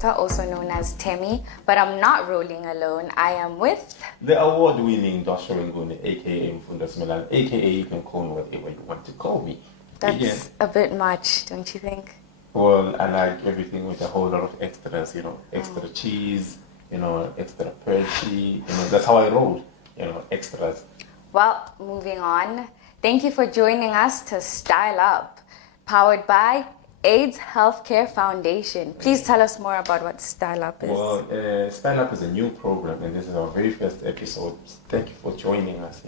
Twitter, also known as Temi, but I'm not rolling alone. I am with the award-winning Joshua Nguni, aka Mfunda Smilan, aka you can call me whatever you want to call me. That's a bit much, don't you think? Well, I like everything with a whole lot of extras, extra cheese, extra perchy, that's how I roll, extras. Well, moving on. Thank you for joining us to Style Up, powered by AIDS Healthcare Foundation. Please tell us more about what Style Up is. Well, Style Up is a new program, and this is our very first episode. Thank you for joining us,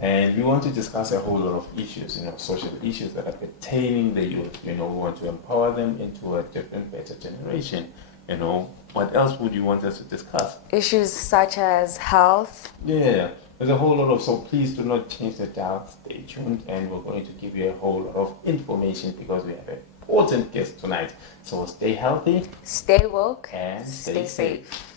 and we want to discuss a whole lot of issues, social issues that are pertaining the youth. We want to empower them into a different, better generation. What else would you want us to discuss? Issues such as health. Yeah, there's a whole lot of, so please do not change the dial. Stay tuned, and we're going to give you a whole lot of information because we have an important guest tonight. So stay healthy, stay woke, and stay safe.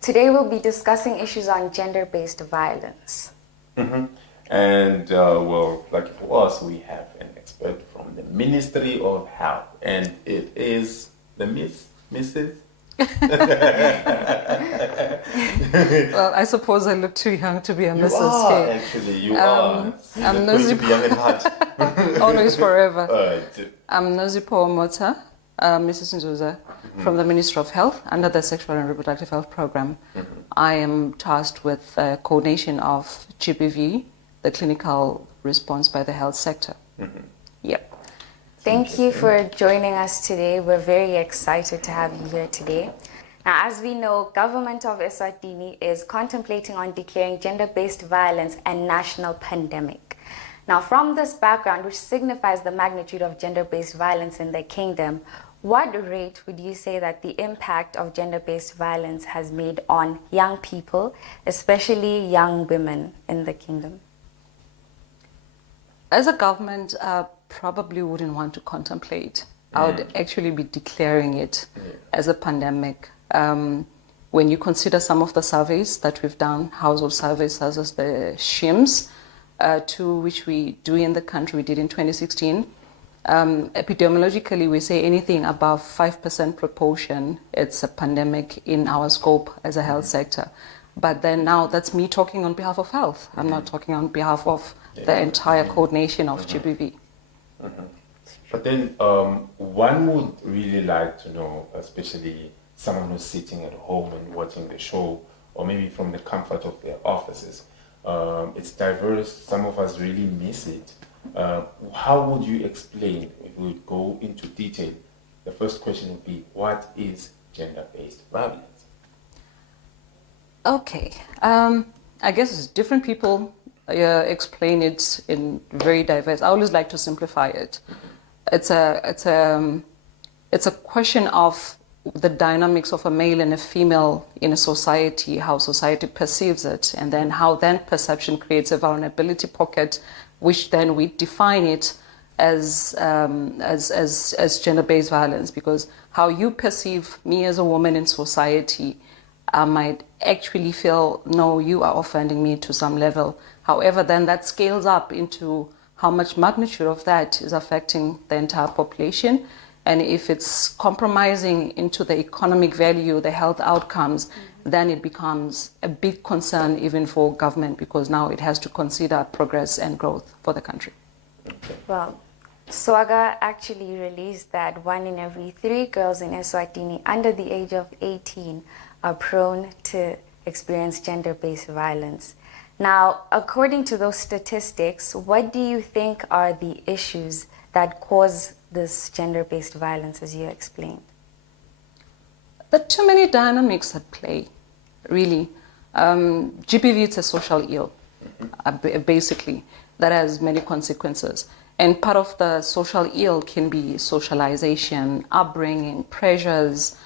Today we'll be discussing issues on gender-based violence. And well, like for us, we have an expert from the Ministry of Health, and it is the Mrs. Well, I suppose I look too young to be a Mrs. You are, here. actually, you are. I'm going to be young at heart. Always forever. Right. I'm Nozipo Mota, Mrs. Nzuza, from the Ministry of Health under the Sexual and Reproductive Health Program. I am tasked with coordination of GBV, the clinical response by the health sector. Yep. Thank you for joining us today. We're very excited to have you here today. Now, as we know, government of Eswatini is contemplating on declaring gender-based violence a national pandemic. Now, from this background, which signifies the magnitude of gender-based violence in the kingdom, what rate would you say that the impact of gender-based violence has made on young people, especially young women in the kingdom? As a government, probably wouldn't want to contemplate. I would actually be declaring it as a pandemic. When you consider some of the surveys that we've done, household surveys such as the SHIMS, which we do in the country, we did in 2016, epidemiologically we say anything above 5% proportion, it's a pandemic in our scope as a health sector. But then now that's me talking on behalf of health. I'm not talking on behalf of the entire coordination of GBV. But then one would really like to know, especially someone who's sitting at home and watching the show, or maybe from the comfort of their offices. It's diverse. Some of us really miss it. How would you explain, if we would go into detail? The first question would be, what is gender-based violence? Okay. I guess different people explain it in very diverse. I always like to simplify it. It's a question of the dynamics of a male and a female in a society, how society perceives it, and then how then perception creates a vulnerability pocket, which then we define it as gender-based violence, because how you perceive me as a woman in society, I might actually feel, no, you are offending me to some level. However, then that scales up into how much magnitude of that is affecting the entire population. And if it's compromising into the economic value, the health outcomes, then it becomes a big concern even for government, because now it has to consider progress and growth for the country. Well, SWAGA actually released that 1 in every 3 girls in Eswatini under the age of 18 are prone to experience gender-based violence. Now, according to those statistics, what do you think are the issues that cause this gender-based violence, as you explained? There are too many dynamics at play, really. GBV, it's a social ill, basically, that has many consequences. And part of the social ill can be socialization, upbringing, pressures,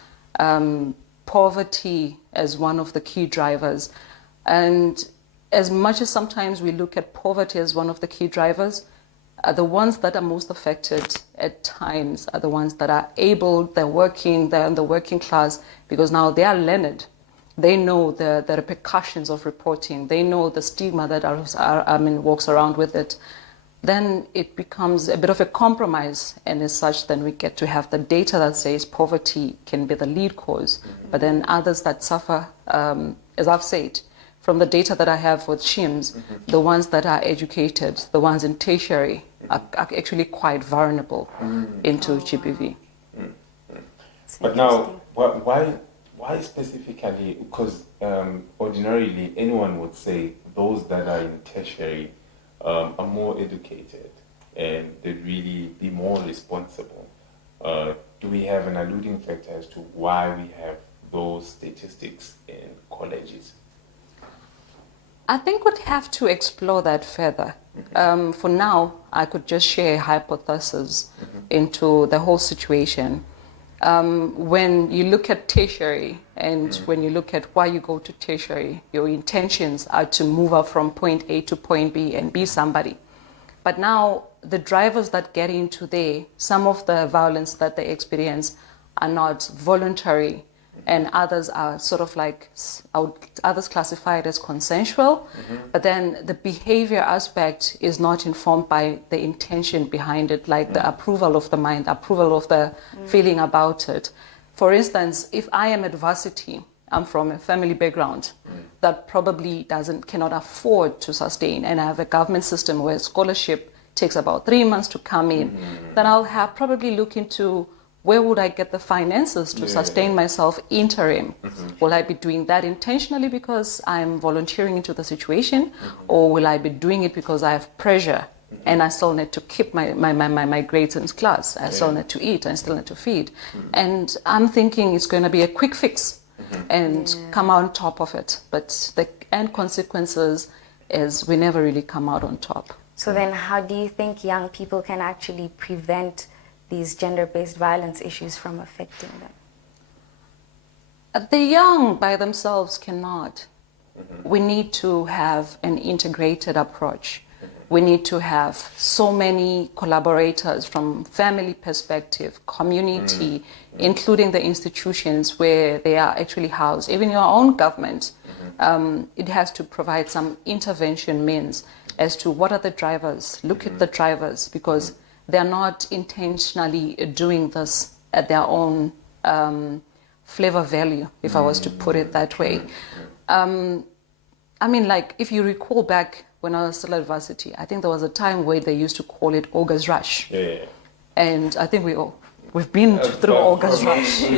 poverty as one of the key drivers. And as much as sometimes we look at poverty as one of the key drivers, the ones that are most affected at times are the ones that are able, they're working, they're in the working class, because now they are learned. They know the repercussions of reporting. They know the stigma that walks around with it. Then it becomes a bit of a compromise, and as such, then we get to have the data that says poverty can be the lead cause, but then others that suffer, as I've said, from the data that I have with SHIMS, the ones that are educated, the ones in tertiary, are actually quite vulnerable into GBV. But now, why specifically? Because ordinarily, anyone would say those that are in tertiary are more educated and they'd really be more responsible. Do we have an alluding factor as to why we have those statistics in colleges? I think we'd have to explore that further. For now, I could just share a hypothesis into the whole situation. When you look at tertiary and when you look at why you go to tertiary, your intentions are to move up from point A to point B and be somebody. But now the drivers that get into there, some of the violence that they experience are not voluntary, and others are sort of like, others classify it as consensual, but then the behavior aspect is not informed by the intention behind it, like the approval of the mind, approval of the feeling about it. For instance, if I am at varsity, I'm from a family background that probably cannot afford to sustain, and I have a government system where scholarship takes about 3 months to come in, then I'll probably look into where would I get the finances to sustain myself interim? Will I be doing that intentionally because I'm volunteering into the situation, or will I be doing it because I have pressure and I still need to keep my grades in class? I still need to eat, I still need to feed. And I'm thinking it's going to be a quick fix and come out on top of it. But the end consequences is we never really come out on top. So then how do you think young people can actually prevent these gender-based violence issues from affecting them? The young by themselves cannot. We need to have an integrated approach. We need to have so many collaborators from family perspective, community, including the institutions where they are actually housed. Even your own government, it has to provide some intervention means as to what are the drivers. Look at the drivers, because they're not intentionally doing this at their own flavor value, if I was to put it that way. I mean, like, if you recall back when I was still at varsity, I think there was a time where they used to call it August Rush. And I think we've been through August Rush. I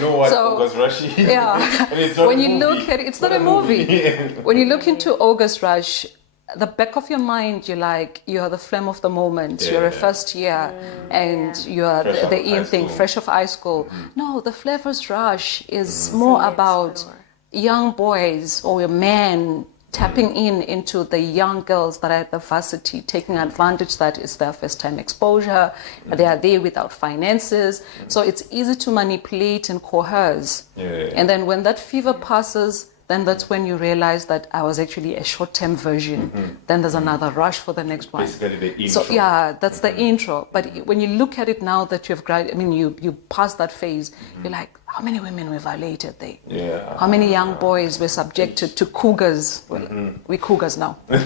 know what August Rush is. It's not when a you movie. look at it, it's not a movie. When you look into August Rush, the back of your mind, you're like, you're the flame of the moment. You're a first year, and you're the in thing, fresh off high school. No, the Flavors Rush is more about young boys or men tapping into the young girls that are at the varsity, taking advantage that it's their first time exposure. They are there without finances. So it's easy to manipulate and coerce. And then when that fever passes, then that's when you realize that I was actually a short-term version. Then there's another rush for the next one. Basically the intro. So that's the intro. But when you look at it now that you've you passed that phase, you're like, how many women were violated there? How many young boys were subjected to cougars? Well, we're cougars now. And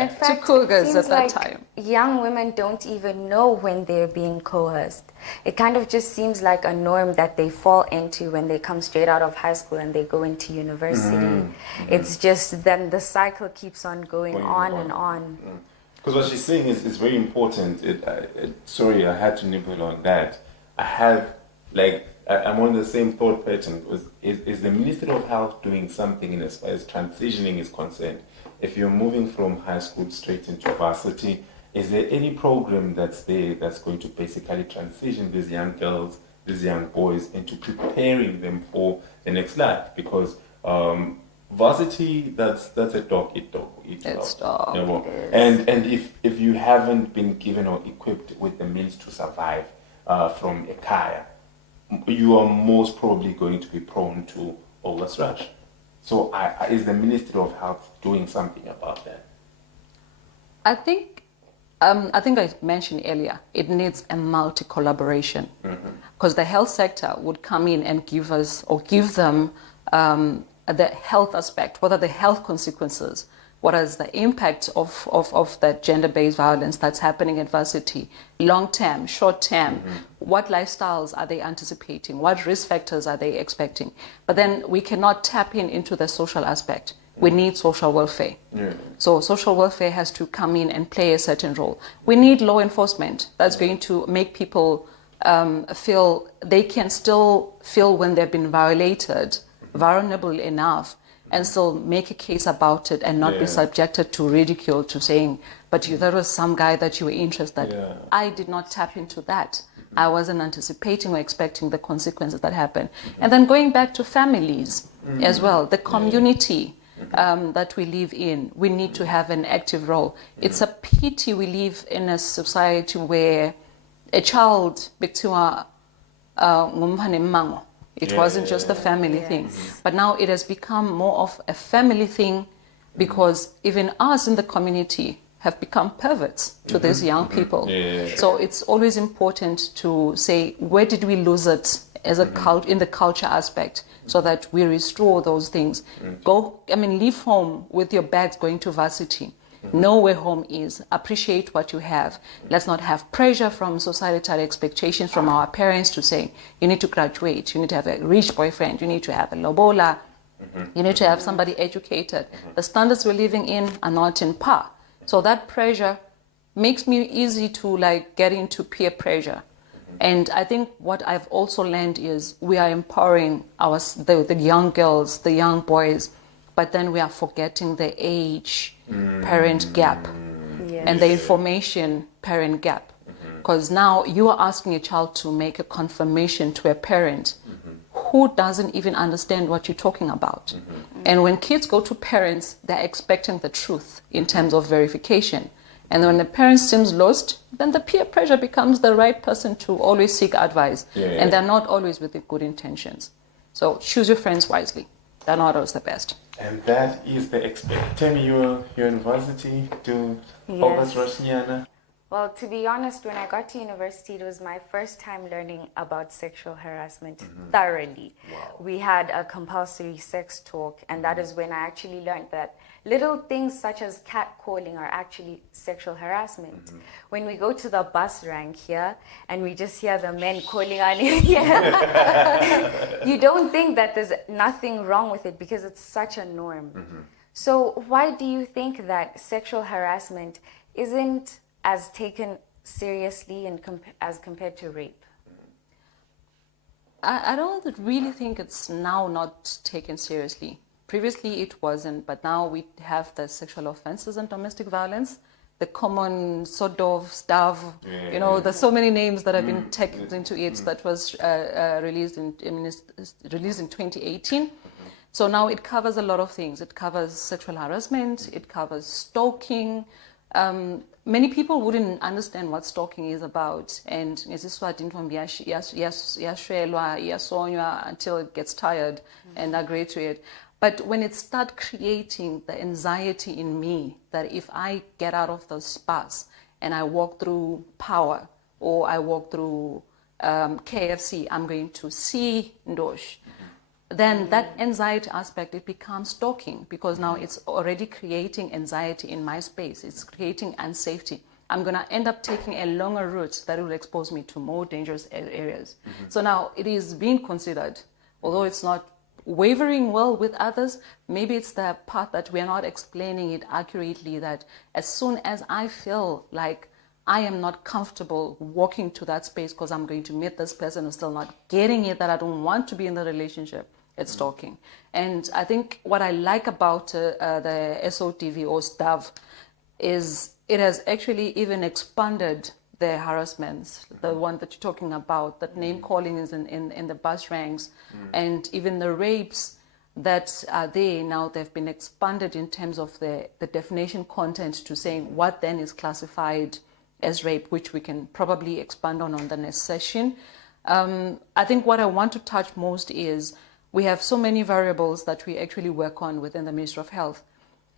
in fact, to cougars it seems at that like time. Young women don't even know when they're being coerced. It kind of just seems like a norm that they fall into when they come straight out of high school and they go into university. It's just then the cycle keeps on going on and on. Because what she's saying is very important. Sorry, I had to nibble on that. I'm on the same thought pattern. Is the Ministry of Health doing something in as far as transitioning is concerned? If you're moving from high school straight into varsity, is there any program that's there that's going to basically transition these young girls, these young boys, into preparing them for the next life? Because varsity, that's a dog eat dog. It's dog. You know? And if you haven't been given or equipped with the means to survive from a kaya, you are most probably going to be prone to August Rush. So is the Ministry of Health doing something about that? I think I mentioned earlier, it needs a multi-collaboration, because the health sector would come in and give us, or give them the health aspect, what are the health consequences, what is the impact of that gender-based violence that's happening at varsity, long-term, short-term, what lifestyles are they anticipating, what risk factors are they expecting. But then we cannot tap into the social aspect. We need social welfare. Yeah. So social welfare has to come in and play a certain role. We need law enforcement that's going to make people feel they can still feel when they've been violated, vulnerable enough, and still make a case about it and not be subjected to ridicule, to saying, but there was some guy that you were interested. Yeah. I did not tap into that. I wasn't anticipating or expecting the consequences that happen. And then going back to families as well, the community that we live in, we need to have an active role. It's a pity we live in a society where a child, it wasn't just a family thing. But now it has become more of a family thing, because even us in the community have become perverts to these young people. So it's always important to say, where did we lose it as a in the culture aspect, so that we restore those things. Leave home with your bags going to varsity. Know where home is. Appreciate what you have. Let's not have pressure from societal expectations from our parents to say, you need to graduate, you need to have a rich boyfriend, you need to have a lobola, you need to have somebody educated. The standards we're living in are not in par. So that pressure makes me easy to get into peer pressure. And I think what I've also learned is we are empowering the young girls, the young boys, but then we are forgetting the age parent gap and the information parent gap. Because now you are asking a child to make a confirmation to a parent who doesn't even understand what you're talking about. And when kids go to parents, they're expecting the truth in terms of verification. And when the parent seems lost, then the peer pressure becomes the right person to always seek advice. And they're not always with the good intentions. So choose your friends wisely. They're not always the best. And that is the expert. Tell me your university to August Rosniana. Well, to be honest, when I got to university, it was my first time learning about sexual harassment thoroughly. Wow. We had a compulsory sex talk, and that is when I actually learned that little things such as catcalling are actually sexual harassment. When we go to the bus rank here and we just hear the men calling on you, you don't think that there's nothing wrong with it because it's such a norm. So why do you think that sexual harassment isn't as taken seriously and as compared to rape? I don't really think it's now not taken seriously. Previously it wasn't, but now we have the sexual offenses and domestic violence, the common sort of stuff, there's so many names that have been taken into it that was released in 2018. So now it covers a lot of things. It covers sexual harassment, it covers stalking. Many people wouldn't understand what stalking is about, and until it gets tired and agree to it. But when it starts creating the anxiety in me that if I get out of the bus and I walk through Power or I walk through KFC, I'm going to see Ndosh. Then that anxiety aspect, it becomes stalking, because now it's already creating anxiety in my space. It's creating unsafety. I'm going to end up taking a longer route that will expose me to more dangerous areas. So now it is being considered, although it's not wavering well with others, maybe it's the part that we are not explaining it accurately, that as soon as I feel like I am not comfortable walking to that space because I'm going to meet this person who's still not getting it, that I don't want to be in the relationship, it's stalking. And I think what I like about the SOTV or STAV is it has actually even expanded the harassments, the one that you're talking about, that name calling is in the bus ranks, and even the rapes that are there now, they've been expanded in terms of the definition content to saying what then is classified as rape, which we can probably expand on the next session. I think what I want to touch most is we have so many variables that we actually work on within the Ministry of Health.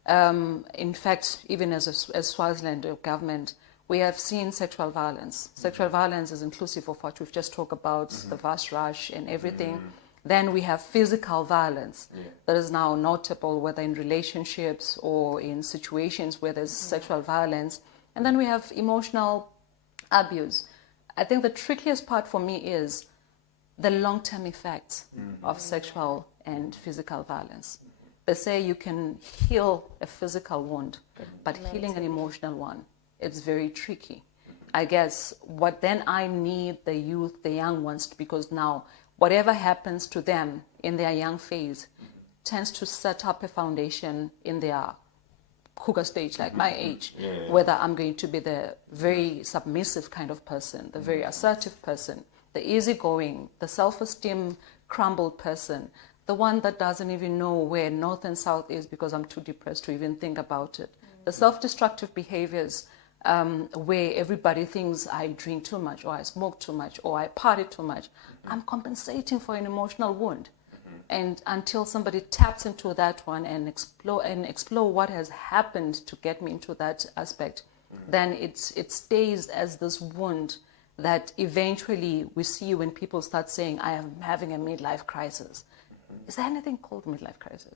In fact, even as Swaziland government, we have seen sexual violence. Sexual violence is inclusive of what we've just talked about, the vast rush and everything. Then we have physical violence that is now notable, whether in relationships or in situations where there's sexual violence. And then we have emotional abuse. I think the trickiest part for me is the long-term effects of sexual and physical violence. They say you can heal a physical wound, but healing an emotional one, it's very tricky. I guess what then I need the youth, the young ones, because now whatever happens to them in their young phase tends to set up a foundation in their cougar stage, like my age, whether I'm going to be the very submissive kind of person, the very assertive person, the easygoing, the self-esteem crumbled person, the one that doesn't even know where north and south is because I'm too depressed to even think about it. The self-destructive behaviors where everybody thinks I drink too much or I smoke too much or I party too much. I'm compensating for an emotional wound. And until somebody taps into that one and explore what has happened to get me into that aspect, then it stays as this wound that eventually we see when people start saying, I am having a midlife crisis. Is there anything called midlife crisis?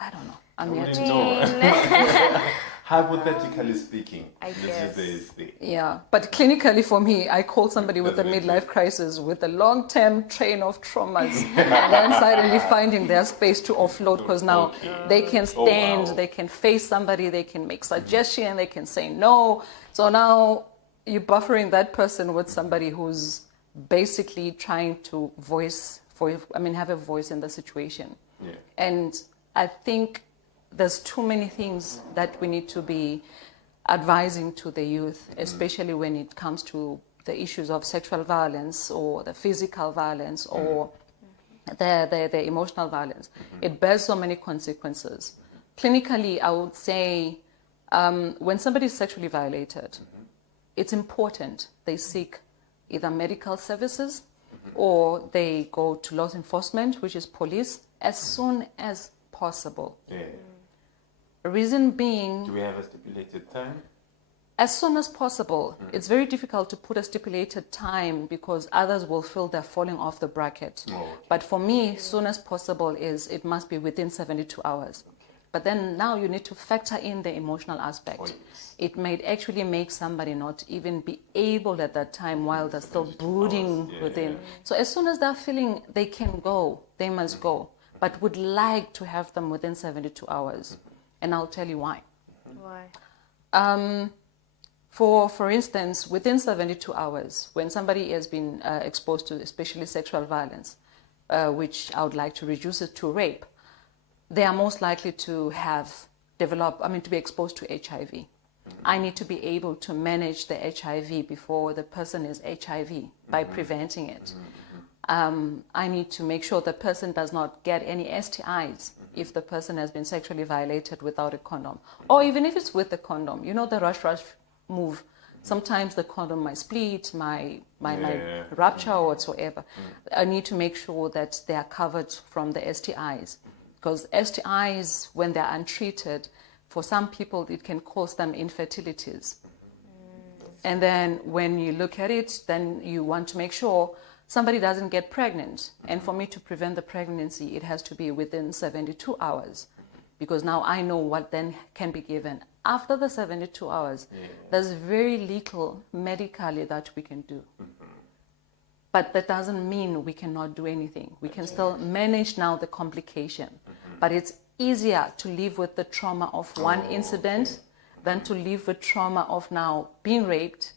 I don't know. I'm yet to know. Hypothetically speaking, I guess. Yeah, but clinically for me, I call somebody with a midlife crisis with a long-term train of traumas, then suddenly finding their space to offload because now they can stand, they can face somebody, they can make suggestion, they can say no. So now you're buffering that person with somebody who's basically trying to have a voice in the situation. Yeah. And I think there's too many things that we need to be advising to the youth, especially when it comes to the issues of sexual violence or the physical violence or the emotional violence. It bears so many consequences. Clinically, I would say when somebody is sexually violated, it's important they seek either medical services or they go to law enforcement, which is police, as soon as possible. Yeah. Reason being... Do we have a stipulated time? As soon as possible. It's very difficult to put a stipulated time because others will feel they're falling off the bracket. Oh, okay. But for me, soon as possible is it must be within 72 hours. Okay. But then now you need to factor in the emotional aspect. Oh, yes. It may actually make somebody not even be able at that time while they're still brooding within. So as soon as they're feeling they can go, they must go. But would like to have them within 72 hours. And I'll tell you why. Why? For instance, within 72 hours, when somebody has been exposed to especially sexual violence, which I would like to reduce it to rape, they are most likely to to be exposed to HIV. I need to be able to manage the HIV before the person is HIV by preventing it. I need to make sure the person does not get any STIs if the person has been sexually violated without a condom. Or even if it's with the condom, you know the rush move. Sometimes the condom might split, might rupture or whatsoever. I need to make sure that they are covered from the STIs. Because STIs, when they're untreated, for some people it can cause them infertilities. And then when you look at it, then you want to make sure somebody doesn't get pregnant. And for me to prevent the pregnancy, it has to be within 72 hours. Because now I know what then can be given. After the 72 hours, there's very little medically that we can do. But that doesn't mean we cannot do anything. We can still manage now the complication. But it's easier to live with the trauma of one incident than to live with trauma of now being raped,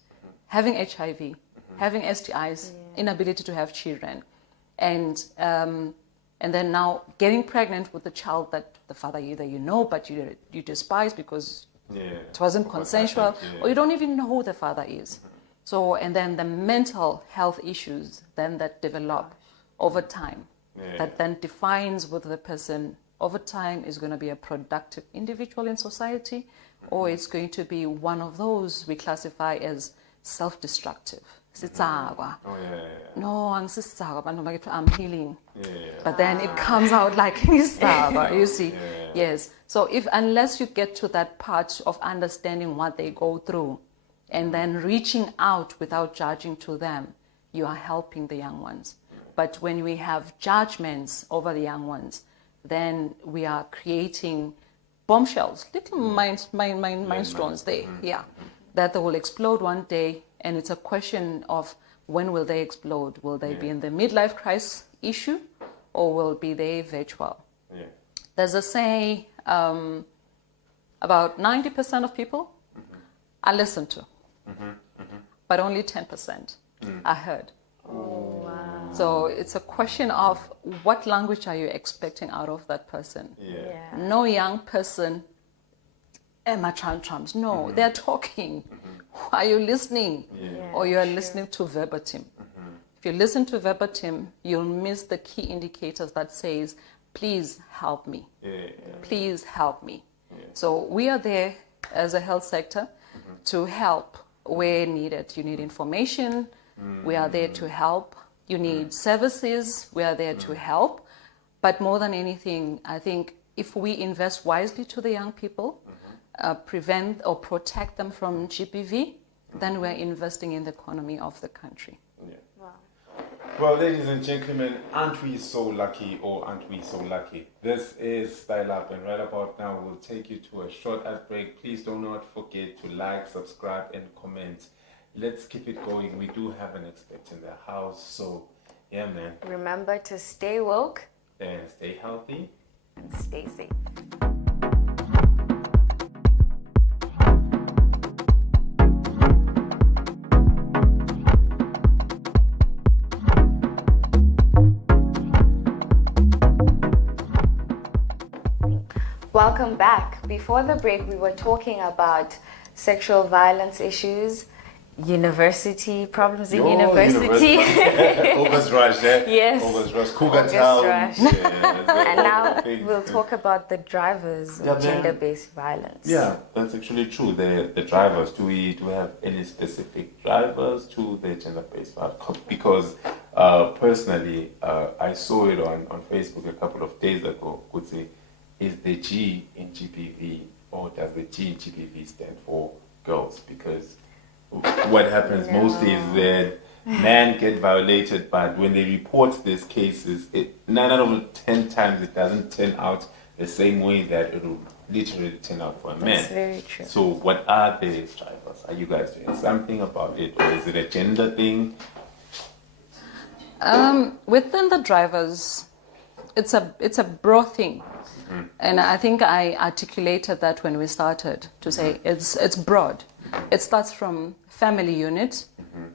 having HIV, having STIs, inability to have children, and then now getting pregnant with a child that the father either you know but you despise because it wasn't consensual, or you don't even know who the father is. So, and then the mental health issues then that develop over time, that then defines whether the person over time is going to be a productive individual in society, or it's going to be one of those we classify as self-destructive. No, I'm healing. But then it comes out like you see. Yes. So unless you get to that part of understanding what they go through and then reaching out without judging to them, you are helping the young ones. But when we have judgments over the young ones, then we are creating bombshells, little mindstones there, that they will explode one day. And it's a question of when will they explode? Will they be in the midlife crisis issue, or will be they virtual? Yeah. There's a say about 90% of people are listened to, but only 10% are heard. Oh, wow. So it's a question of what language are you expecting out of that person? Yeah. No young person, Emma tantrums. No, they're talking. Are you listening? Or you are listening to verbatim? If you listen to verbatim, you'll miss the key indicators that says, please help me. Please help me. So we are there as a health sector to help where needed. You need information, we are there to help. You need services, we are there to help. But more than anything, I think if we invest wisely to the young people, prevent or protect them from GBV, then we're investing in the economy of the country. Yeah. Wow. Well, ladies and gentlemen, aren't we so lucky, or aren't we so lucky? This is Style Up, and right about now we'll take you to a short ad break. Please do not forget to like, subscribe, and comment. Let's keep it going. We do have an expert in the house, so yeah, man. Remember to stay woke And stay healthy. and stay safe. Welcome back. Before the break, we were talking about sexual violence issues, university problems in university. August rush, eh? Yes. August rush, Cougar August Town. rush. Yeah, And now we'll talk about the drivers Yeah, of man. gender-based violence. Yeah, that's actually true. The drivers, do we have any specific drivers to the gender-based violence? Because personally, I saw it on Facebook a couple of days ago. Could say, is the G in GBV, or does the G in GBV stand for girls? Because what happens mostly is that men get violated, but when they report these cases, 9 out of 10 times it doesn't turn out the same way that it will literally turn out for a man. That's very true. So what are the drivers? Are you guys doing something about it, or is it a gender thing? Within the drivers, it's a broad thing. And I think I articulated that when we started to say it's broad. It starts from family unit,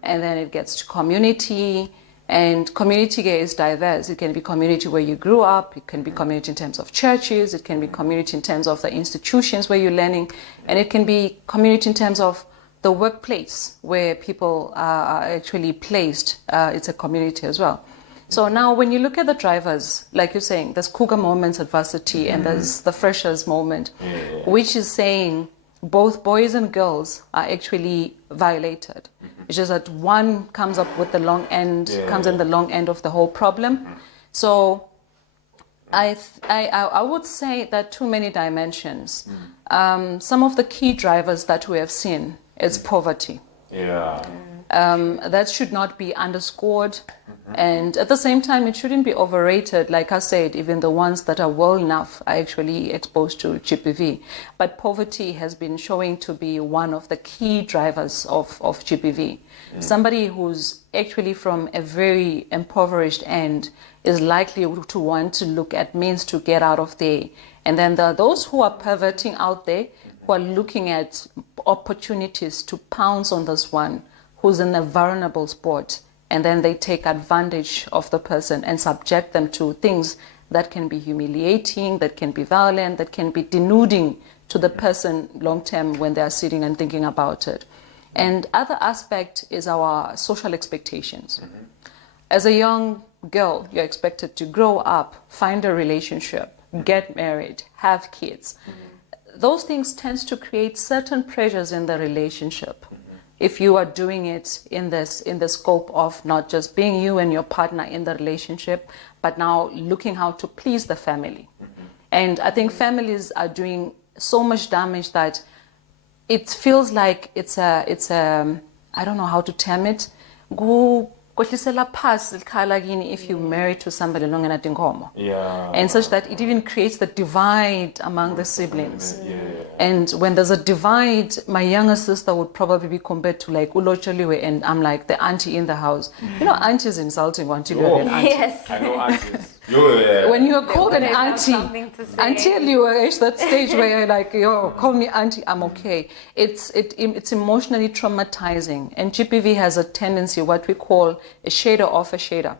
and then it gets to community, and community is diverse. It can be community where you grew up, it can be community in terms of churches, it can be community in terms of the institutions where you're learning, and it can be community in terms of the workplace where people are actually placed. It's a community as well. So now when you look at the drivers, like you're saying, there's Cougar Moments Adversity and there's the Freshers Moment, which is saying both boys and girls are actually violated. It's just that one comes up with the long end, comes in the long end of the whole problem. So I would say that too many dimensions. Some of the key drivers that we have seen is poverty. That should not be underscored. And at the same time, it shouldn't be overrated. Like I said, even the ones that are well enough are actually exposed to GBV. But poverty has been showing to be one of the key drivers of GBV. Somebody who's actually from a very impoverished end is likely to want to look at means to get out of there. And then there are those who are perverting out there, who are looking at opportunities to pounce on this one who's in a vulnerable spot, and then they take advantage of the person and subject them to things that can be humiliating, that can be violent, that can be denuding to the person long term when they are sitting and thinking about it. And other aspect is our social expectations. As a young girl, you're expected to grow up, find a relationship, get married, have kids. Those things tend to create certain pressures in the relationship. If you are doing it in the scope of not just being you and your partner in the relationship, but now looking how to please the family. And I think families are doing so much damage that it feels like it's a I don't know how to term it. Kohlisela phasi likhala kini if you marry to somebody longena tinkomo. Yeah. And such that it even creates the divide among the siblings. Yeah. And when there's a divide, my younger sister would probably be compared to like Ulocholiwe, and I'm like the auntie in the house. You know, auntie is insulting until you're an auntie. Yes. I know aunties. When you're called an always have auntie, something to say. until you reach that stage where you're like, yo, call me auntie, I'm okay. It's emotionally traumatizing. And GPV has a tendency, what we call a shader of a shader,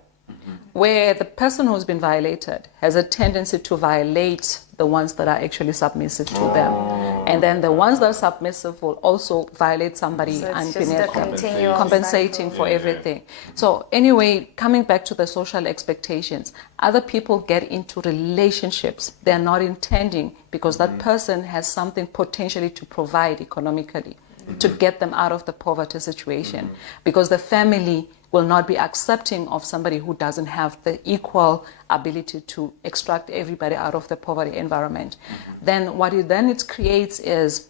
where the person who's been violated has a tendency to violate the ones that are actually submissive to them. And then the ones that are submissive will also violate somebody So it's and just beneath a them, continual compensating cycle. for everything. So anyway, coming back to the social expectations, other people get into relationships they're not intending because that person has something potentially to provide economically to get them out of the poverty situation, because the family will not be accepting of somebody who doesn't have the equal ability to extract everybody out of the poverty environment. Then what it creates is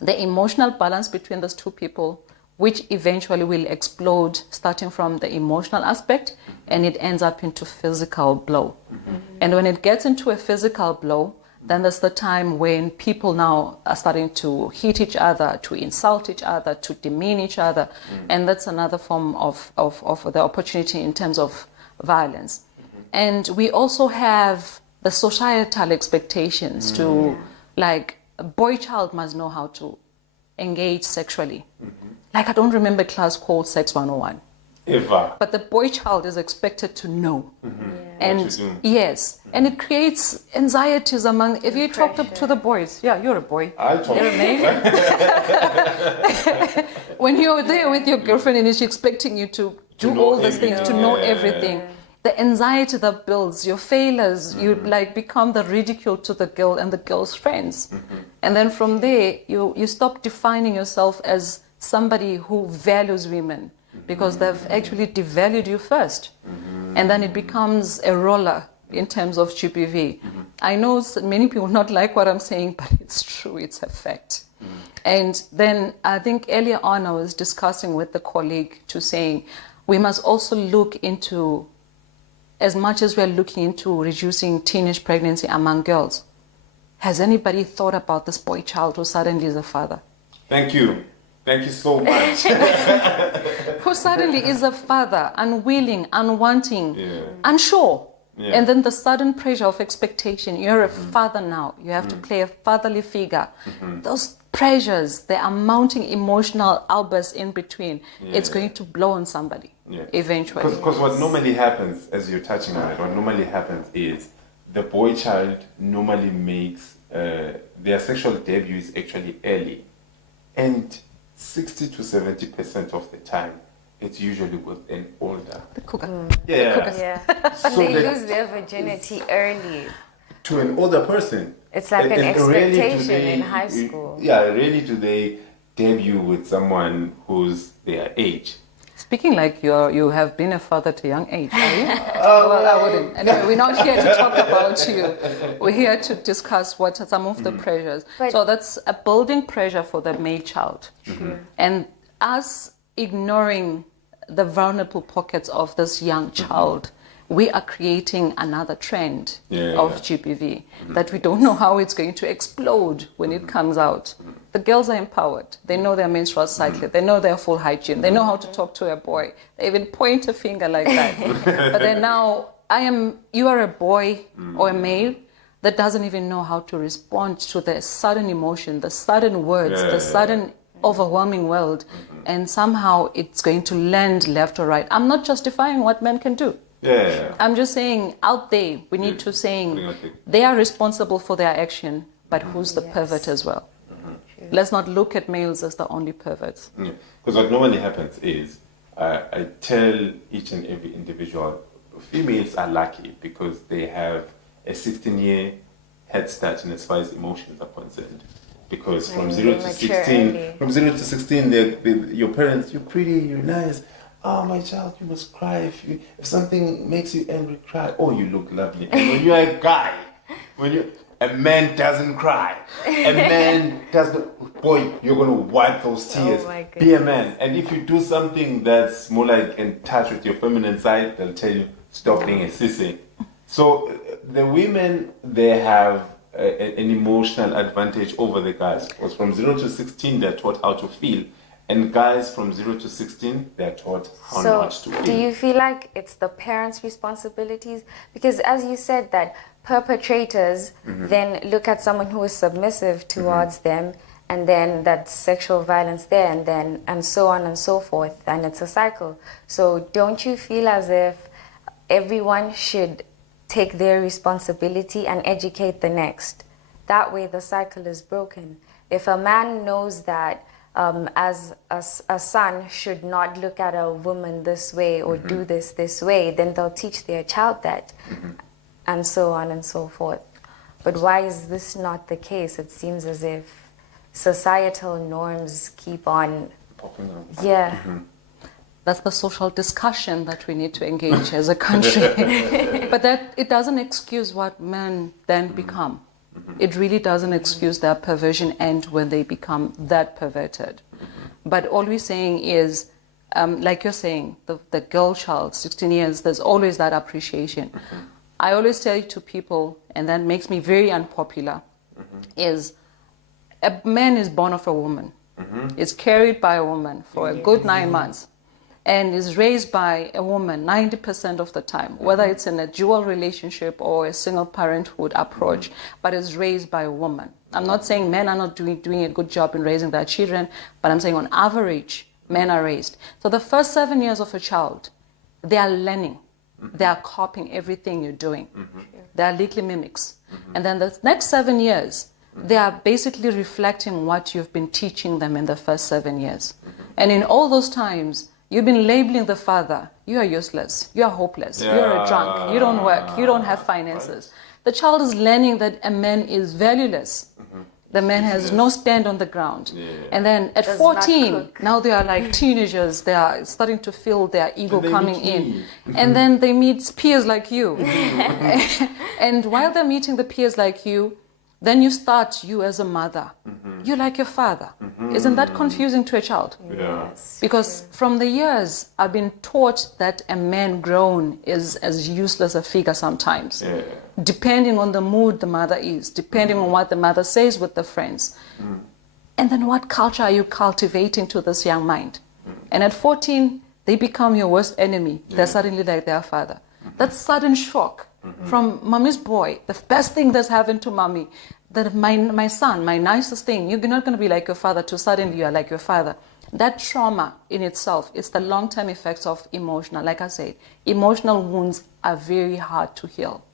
the emotional balance between those two people, which eventually will explode starting from the emotional aspect, and it ends up into physical blow. And when it gets into a physical blow, then there's the time when people now are starting to hit each other, to insult each other, to demean each other. And that's another form of the opportunity in terms of violence. And we also have the societal expectations to, like, a boy child must know how to engage sexually. Like, I don't remember a class called Sex 101. Ever. But the boy child is expected to know. And What to do. yes, and it creates anxieties among, if you talk to the boys, yeah, you're a boy. I'll talk. You're a man. When you're there with your girlfriend and she's expecting you to do know all these things, to everything. know Yeah. everything, the anxiety that builds, your failures, you like become the ridicule to the girl and the girl's friends. And then from there, you stop defining yourself as somebody who values women, because they've actually devalued you first. And then it becomes a roller in terms of GPV. I know many people not like what I'm saying, but it's true, it's a fact. And then I think earlier on I was discussing with the colleague to saying we must also look into, as much as we're looking into reducing teenage pregnancy among girls, has anybody thought about this boy child who suddenly is a father? Thank you. Thank you so much. Who suddenly is a father, unwilling, unwanting, Yeah. unsure. Yeah. And then the sudden pressure of expectation. You're a father now. You have to play a fatherly figure. Those pressures, they are mounting emotional outbursts in between. It's going to blow on somebody eventually. Because what normally happens, as you're touching on it, what normally happens is the boy child normally makes their sexual debut is actually early. And 60 to 70% of the time, it's usually with an older. The cougar. Yeah. Yeah. So They that- lose their virginity early. to an older person. It's like an rarely do expectation in high school. Yeah, rarely do they debut with someone who's their age. Speaking like you have been a father at a young age, are you? Well, I wouldn't. Anyway, we're not here to talk about you. We're here to discuss what are some of the pressures. But- So that's a building pressure for the male child. And us ignoring the vulnerable pockets of this young child, we are creating another trend of GPV that we don't know how it's going to explode when it comes out. The girls are empowered. They know their menstrual cycle. They know their full hygiene. They know how to talk to a boy. They even point a finger like that. But then now, you are a boy or a male that doesn't even know how to respond to the sudden emotion, the sudden words, the sudden overwhelming world. And somehow it's going to land left or right. I'm not justifying what men can do. Yeah. I'm just saying out there, we need to saying they are responsible for their action, but who's the pervert as well? Let's not look at males as the only perverts. Because what normally happens is, I tell each and every individual, females are lucky because they have a 16-year head start in as far as emotions are concerned. Because from 0 to 16, your parents, you're pretty, you're nice. Oh, my child, you must cry. If something makes you angry, cry. Oh, you look lovely. And when you're a guy, a man doesn't cry. A man doesn't. Boy, you're gonna wipe those tears. my Be a goodness. man. And if you do something that's more like in touch with your feminine side, they'll tell you stop being a sissy. So the women, they have an emotional advantage over the guys, because from 0 to 16 they're taught how to feel, and guys from 0 to 16 they're taught how not to feel. Do you feel like it's the parents' responsibilities? Because as you said that perpetrators then look at someone who is submissive towards them, and then that's sexual violence there, and so on and so forth, and it's a cycle. So don't you feel as if everyone should take their responsibility and educate the next? That way the cycle is broken. If a man knows that as a son should not look at a woman this way or do this way, then they'll teach their child that, and so on and so forth. But why is this not the case? It seems as if societal norms keep on Popping up. yeah. That's the social discussion that we need to engage as a country. But that it doesn't excuse what men then become. It really doesn't excuse their perversion and when they become that perverted. But all we're saying is, like you're saying, the girl child, 16 years, there's always that appreciation. I always tell it to people, and that makes me very unpopular, is a man is born of a woman, is carried by a woman for a good 9 months, and is raised by a woman 90% of the time, whether it's in a dual relationship or a single parenthood approach, but is raised by a woman. I'm not saying men are not doing a good job in raising their children, but I'm saying on average, men are raised. So the first 7 years of a child, they are learning. They are copying everything you're doing. They are little mimics. And then the next 7 years, they are basically reflecting what you've been teaching them in the first 7 years. And in all those times, you've been labeling the father, you are useless, you are hopeless, you're a drunk, you don't work, you don't have finances. The child is learning that a man is valueless. The man has no stand on the ground. And then at Does 14, not cook. now they are like teenagers, they are starting to feel their ego coming in. And then they meet peers like you. And while they're meeting the peers like you, then you start, you as a mother, you like your father. Isn't that confusing to a child? Yes. Because from the years, I've been taught that a man grown is as useless a figure sometimes, depending on the mood the mother is, depending on what the mother says with the friends. And then what culture are you cultivating to this young mind? And at 14, they become your worst enemy. They're suddenly like their father. That sudden shock from mommy's boy, the best thing that's happened to mommy, that my son, my nicest thing, you're not going to be like your father, to suddenly you are like your father. That trauma in itself is the long-term effects of emotional, like I said, emotional wounds are very hard to heal.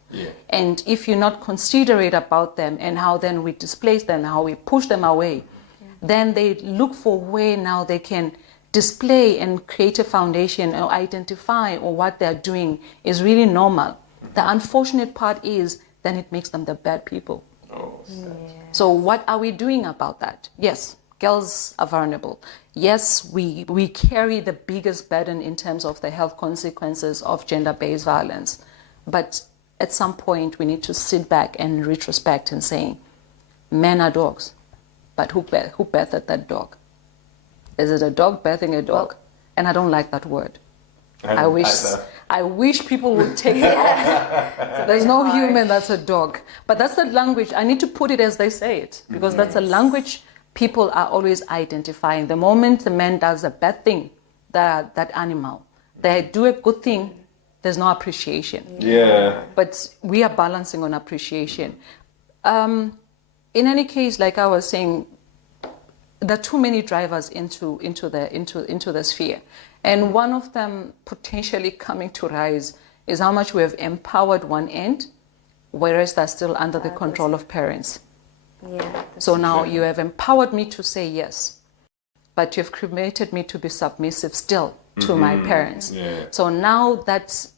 And if you're not considerate about them and how then we displace them, how we push them away, then they look for where now they can display and create a foundation or identify or what they're doing is really normal. The unfortunate part is then it makes them the bad people. So what are we doing about that? Yes, girls are vulnerable. Yes, we carry the biggest burden in terms of the health consequences of gender-based violence. But at some point, we need to sit back and retrospect and say, men are dogs, but who birthed that dog? Is it a dog birthing a dog? And I don't like that word. I wish people would take it off. There's no human that's a dog. But that's the language. I need to put it as they say it, because that's a language people are always identifying. The moment the man does a bad thing, that animal, they do a good thing, there's no appreciation. But we are balancing on appreciation. In any case, like I was saying, there are too many drivers into the sphere. And one of them potentially coming to rise is how much we have empowered one end, whereas they're still under the control of parents. So now you have empowered me to say yes, but you've created me to be submissive still to my parents. So now that's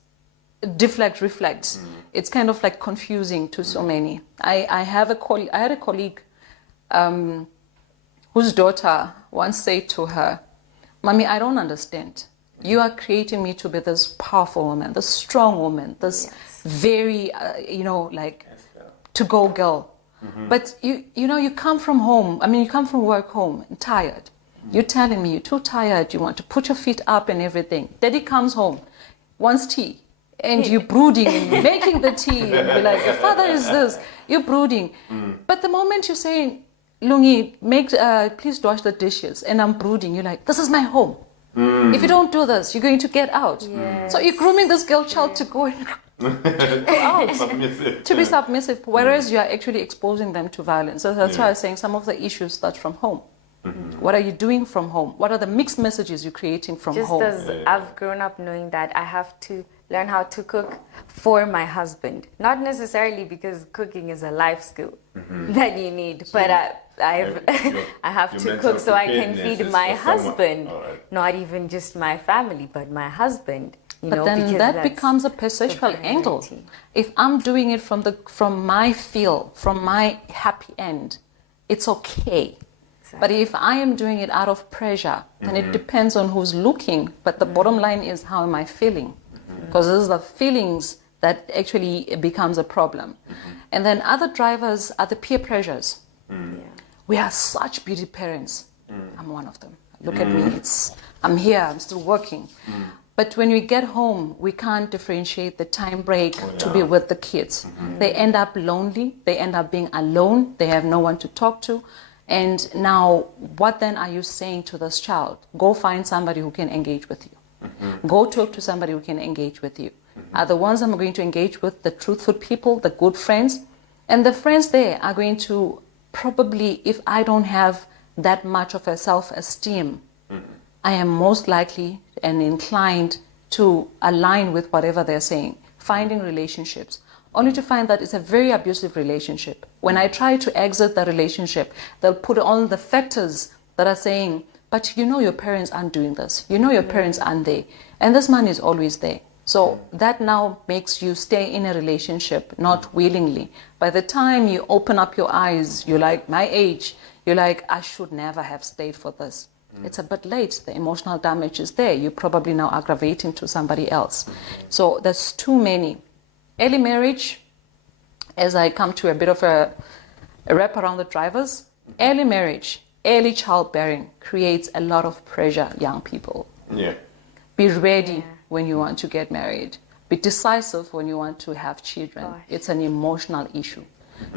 reflects. It's kind of like confusing to so many. I had a colleague whose daughter once said to her, "Mommy, I don't understand. You are creating me to be this powerful woman, this strong woman, this very, to-go girl. But you know, you come from home. I mean, you come from work home and tired. You're telling me you're too tired. You want to put your feet up and everything. Daddy comes home, wants tea, and you're brooding and making the tea. And you're like, your father is this. You're brooding. But the moment you're saying, Lungi, please wash the dishes, and I'm brooding, you're like, this is my home. If you don't do this, you're going to get out. Yes. So you're grooming this girl child to go and go out, to be submissive, whereas you are actually exposing them to violence. So that's why I was saying some of the issues start from home. What are you doing from home? What are the mixed messages you're creating from home? Just as I've grown up knowing that I have to learn how to cook for my husband. Not necessarily because cooking is a life skill that you need, but I have to cook so I can feed my husband. Right. Not even just my family, but my husband. But then that becomes a perceptual angle. If I'm doing it from my feel, from my happy end, it's okay. But if I am doing it out of pressure, then it depends on who's looking. But the bottom line is, how am I feeling? Because those are the feelings that actually becomes a problem. And then other drivers are the peer pressures. We are such beauty parents. I'm one of them. Look at me. I'm here. I'm still working. But when we get home, we can't differentiate the time break to be with the kids. They end up lonely. They end up being alone. They have no one to talk to. And now, what then are you saying to this child? Go find somebody who can engage with you. Go talk to somebody who can engage with you. Are the ones I'm going to engage with the truthful people, the good friends? And the friends there are going to probably, if I don't have that much of a self-esteem, I am most likely and inclined to align with whatever they're saying. Finding relationships, only to find that it's a very abusive relationship. When I try to exit the relationship, they'll put on the factors that are saying, but you know your parents aren't doing this. You know your parents aren't there. And this man is always there. So that now makes you stay in a relationship, not willingly. By the time you open up your eyes, you're like, my age, you're like, I should never have stayed for this. It's a bit late. The emotional damage is there. You're probably now aggravating to somebody else. So there's too many. Early marriage, as I come to a bit of a wrap around the drivers, early marriage, early childbearing creates a lot of pressure, young people. Be ready when you want to get married. Be decisive when you want to have children. It's an emotional issue.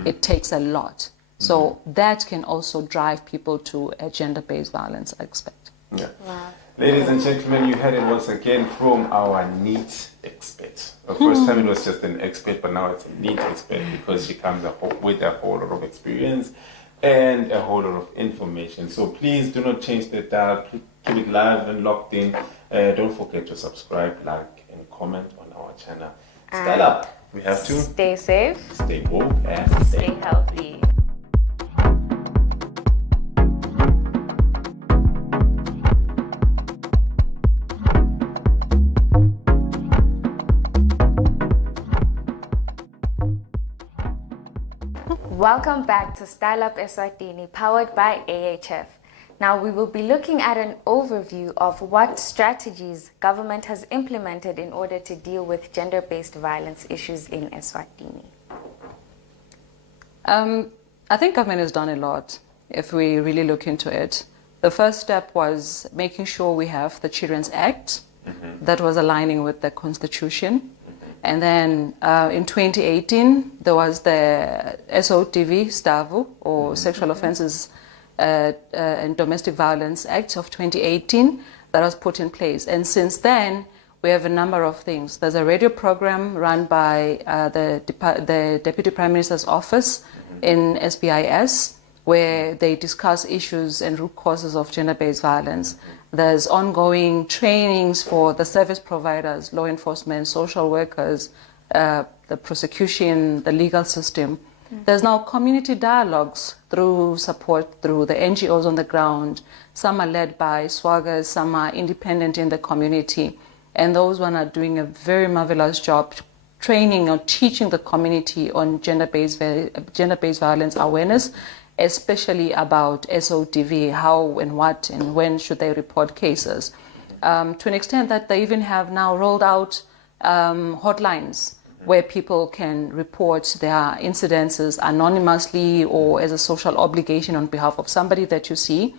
It takes a lot. So that can also drive people to a gender-based violence aspect. Wow. Ladies and gentlemen, you heard it once again from our NEET expert. The first time it was just an expert, but now it's a NEET expert because she comes with a whole lot of experience and a whole lot of information. So please do not change the dial. Keep it live and locked in. Don't forget to subscribe, like, and comment on our channel. Style up. We have to stay safe, stay woke, and stay healthy. Welcome back to Style Up Eswatini, powered by AHF. Now we will be looking at an overview of what strategies government has implemented in order to deal with gender-based violence issues in Eswatini. I think government has done a lot if we really look into it. The first step was making sure we have the Children's Act that was aligning with the Constitution. And then in 2018, there was the SOTV, STAVU, or Sexual Offences and Domestic Violence Act of 2018 that was put in place. And since then, we have a number of things. There's a radio program run by the Deputy Prime Minister's Office in SBIS, where they discuss issues and root causes of gender-based violence. There's ongoing trainings for the service providers, law enforcement, social workers, the prosecution, the legal system. There's now community dialogues through support through the NGOs on the ground. Some are led by swaggers, some are independent in the community. And those one are doing a very marvelous job training or teaching the community on gender-based violence awareness, especially about SOTV, how and what and when should they report cases. To an extent that they even have now rolled out hotlines where people can report their incidences anonymously or as a social obligation on behalf of somebody that you see.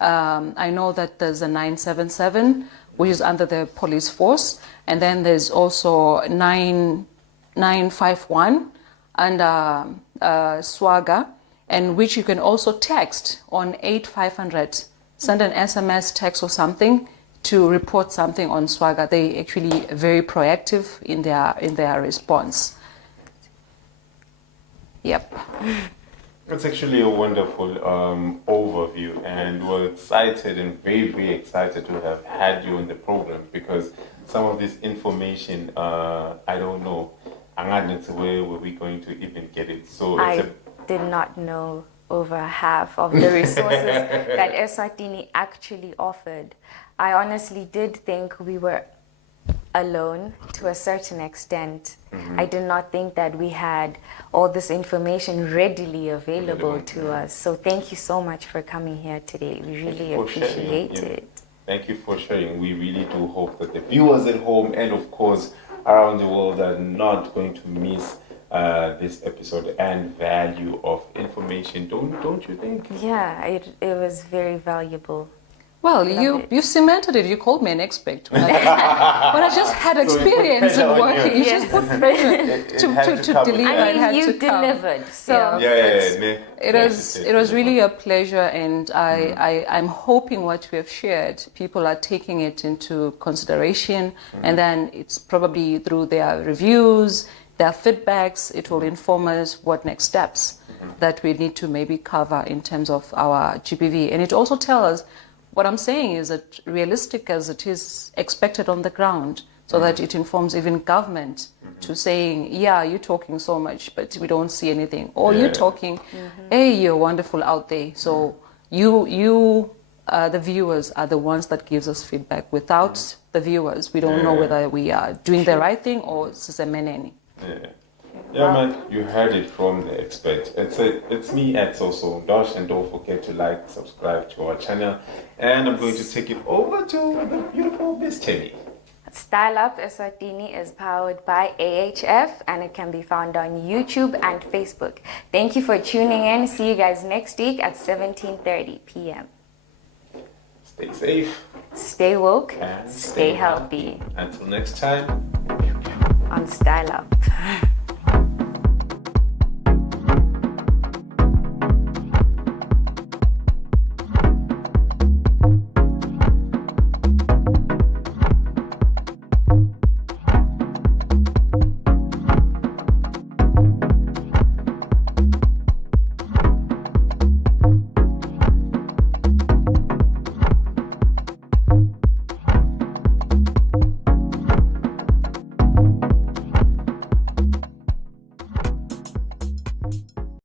I know that there's a 977, which is under the police force, and then there's also 951 under SWAGA, and which you can also text on 8500. Send an SMS, text or something to report something on SWAGA. They actually very proactive in their response. Yep. It's actually a wonderful overview, and we're excited and very, very excited to have had you on the program, because some of this information, I don't know, where were we going to even get it? So I did not know over half of the resources that Eswatini actually offered. I honestly did think we were alone to a certain extent. I did not think that we had all this information readily available to us. So thank you so much for coming here today. We really appreciate it. Thank you for sharing. We really do hope that the viewers at home and of course around the world are not going to miss this episode and value of information. Don't you think? Yeah, it was very valuable. Well, you cemented it. You called me an expert. When I just had experience in working. You just put pressure to deliver. I mean, you delivered. So it was really a pleasure, and I'm hoping what we have shared, people are taking it into consideration, and then it's probably through their reviews, their feedbacks, it will inform us what next steps that we need to maybe cover in terms of our GBV. And it also tells us, what I'm saying is that realistic as it is expected on the ground, so that it informs even government to saying, yeah, you're talking so much, but we don't see anything. Or you're talking, hey, you're wonderful out there. So you the viewers are the ones that gives us feedback. Without the viewers, we don't know whether we are doing the right thing or sisemeneni. Yeah, man, you heard it from the expert. It's me, Etso Dosh, and don't forget to like, subscribe to our channel. And I'm going to take it over to the beautiful Miss Timmy. Style Up Eswatini is powered by AHF, and it can be found on YouTube and Facebook. Thank you for tuning in. See you guys next week at 17:30 p.m. Stay safe. Stay woke. And stay healthy. Until next time. On Style Up.